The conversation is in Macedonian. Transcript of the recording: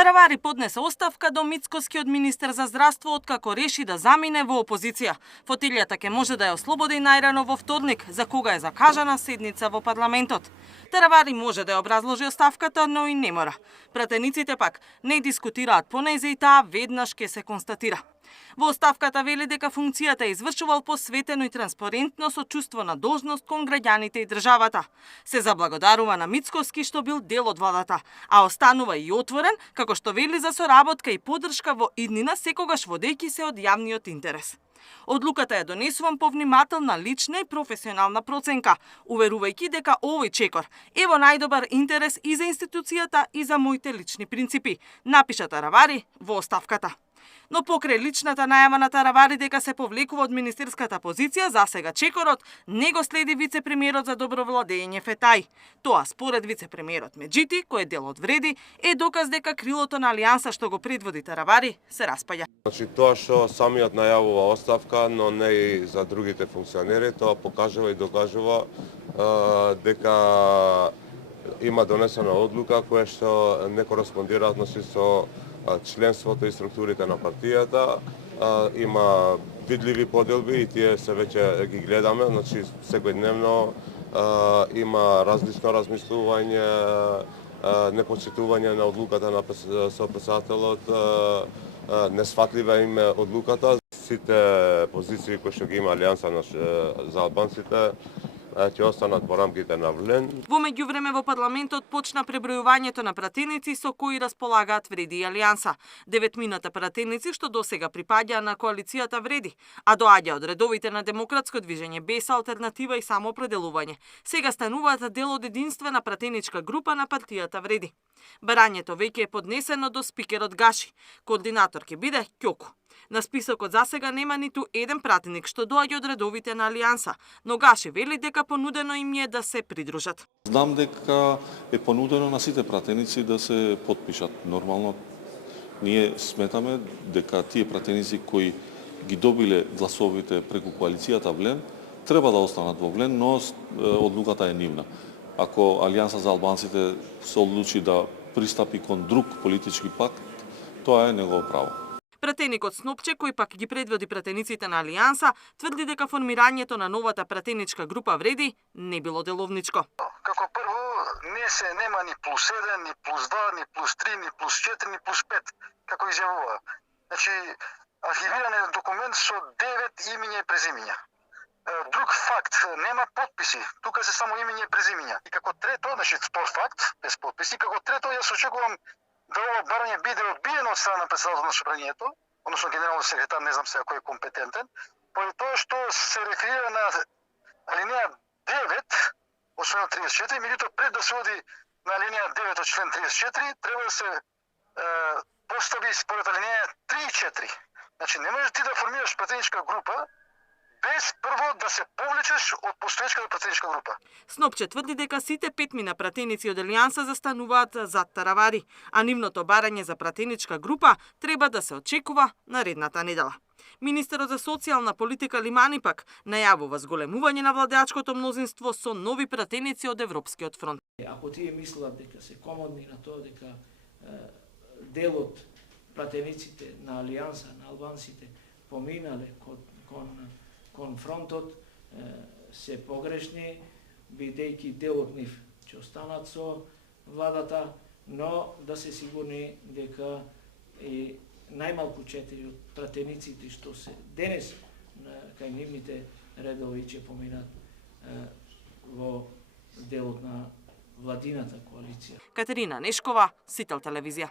Таравари поднесе оставка до мицкоскиот министер за здравство откако реши да замине во опозиција. Фотилјата ќе може да ја ослободи најрано во вторник, за кога е закажана седница во парламентот. Таравари може да ја образложи оставката, но и не мора. Пратениците пак не дискутираат по нејзе и таа веднаш ќе се констатира. Во оставката вели дека функцијата е извршувал посветено и транспарентно со чувство на должност кон граѓаните и државата. Се заблагодарува на Мицкоски што бил дел од владата, а останува и отворен, како што вели за соработка и поддршка во иднина секогаш водејќи се од јавниот интерес. Одлуката ја донесувам по внимателна лична и професионална проценка, уверувајќи дека овој чекор е во најдобар интерес и за институцијата и за моите лични принципи, напиша Таравари во оставката. Но покрај личната најава на Таравари дека се повлекува од министерската позиција, засега чекорот не го следи вице-премиерот за добро владење Фетај. Тоа според вице-премиерот Меджити, кој е дел од Вреди, е доказ дека крилото на Алијанса што го предводи Таравари се распаѓа. Значи тоа што самиот најавува оставка, но не и за другите функционери, тоа покажува и докажува дека има донесена одлука која што не кореспондира со членството и структурите на партијата. Има видливи поделби и тие се веќе ги гледаме, значи секојдневно има различно размислување, непочитување на одлуката на сопредседателот, несфатлива им е одлуката. Сите позиции кои што ги има Алијанса за албанците ќе останат во рамките на ВЛЕН. Во меѓувреме во парламентот почна пребројувањето на пратеници со кои располагаат Вреди и Алијанса. 9 пратеници што досега припаѓаа на коалицијата Вреди, а доаѓа од редовите на Демократско движење без алтернатива и самоопределување. Сега стануваат дел од единствена пратеничка група на партијата Вреди. Барањето веќе е поднесено до спикерот Гаши. Координатор ќе биде Ќоку. На списокот засега нема ниту еден пратеник што доаѓа од редовите на Алијанса, но Гаши вели дека понудено им е да се придружат. Знам дека е понудено на сите пратеници да се потпишат. Нормално, ние сметаме дека тие пратеници кои ги добиле гласовите преку коалицијата ВЛЕН, треба да останат во ВЛЕН, но одлуката е нивна. Ако Алијанса за албанците се одлучи да пристапи кон друг политички пакт, тоа е негово право. Пратеникот Снопче, кој пак ги предводи пратениците на Алијанса, тврди дека формирањето на новата пратеничка група Вреди не било деловничко. Како прво, нема ни +1, ни +2, ни +3, ни +4, ни +5, како изјавува. Значи, архивиран е документ со 9 имиња и презимиња. Друг факт, нема подписи, тука се само имиња и презимиња. И како трето, значи втор факт, без подписи, како трето, јас очекувам да ова барање биде одбиено од страна на председателот на собранието, односно генералниот секретар, не знам сега кој е компетентен, поради тоа што се реферира на алинеја 9 од член 34, меѓутоа пред да се оди на алинеја 9 од член 34, треба да се постави според алинеја 3 и 4. Значи не можеш ти да формираш пратеничка група без прво да се повлечеш од постоечката пратеничка група. Снопче тврди дека сите 5 пратеници од Алијанса застануваат зад Таравари, а нивното барање за пратеничка група треба да се очекува наредната недела. Министерот за социјална политика Лимани пак најавува зголемување на владеачкото мнозинство со нови пратеници од Европскиот фронт. Ако тие мислат дека се комодни на тоа дека дел од пратениците на Алијанса, на албанците, поминале кон фронтот, се погрешни, бидејќи дел од нив ќе останат со владата, но да се сигурни дека и најмалку 4 од пратениците што се денес кај нивните редови ќе поминат во делот на владината коалиција. Катерина Нешкова, Сител телевизија.